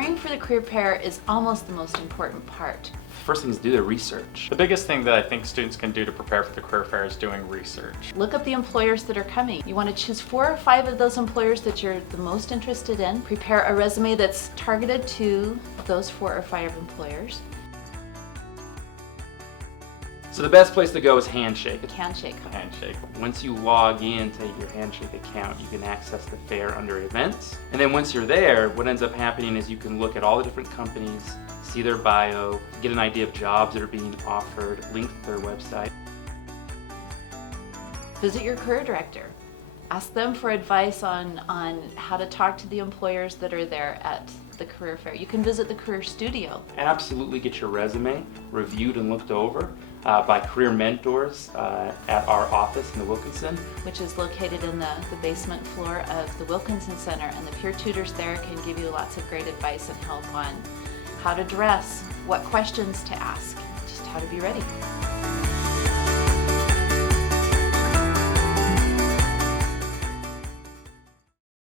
Preparing for the career fair is almost the most important part. First thing is do the research. The biggest thing that I think students can do to prepare for the career fair is doing research. Look up the employers that are coming. You want to choose 4 or 5 of those employers that you're the most interested in. Prepare a resume that's targeted to those 4 or 5 employers. So the best place to go is Handshake. Handshake. Handshake. Once you log in to your Handshake account, you can access the fair under events. And then once you're there, what ends up happening is you can look at all the different companies, see their bio, get an idea of jobs that are being offered, link to their website. Visit your career director. Ask them for advice on how to talk to the employers that are there at the career fair. You can visit the career studio. Absolutely get your resume reviewed and looked over by career mentors at our office in the Wilkinson. Which is located in the basement floor of the Wilkinson Center, and the peer tutors there can give you lots of great advice and help on how to dress, what questions to ask, just how to be ready.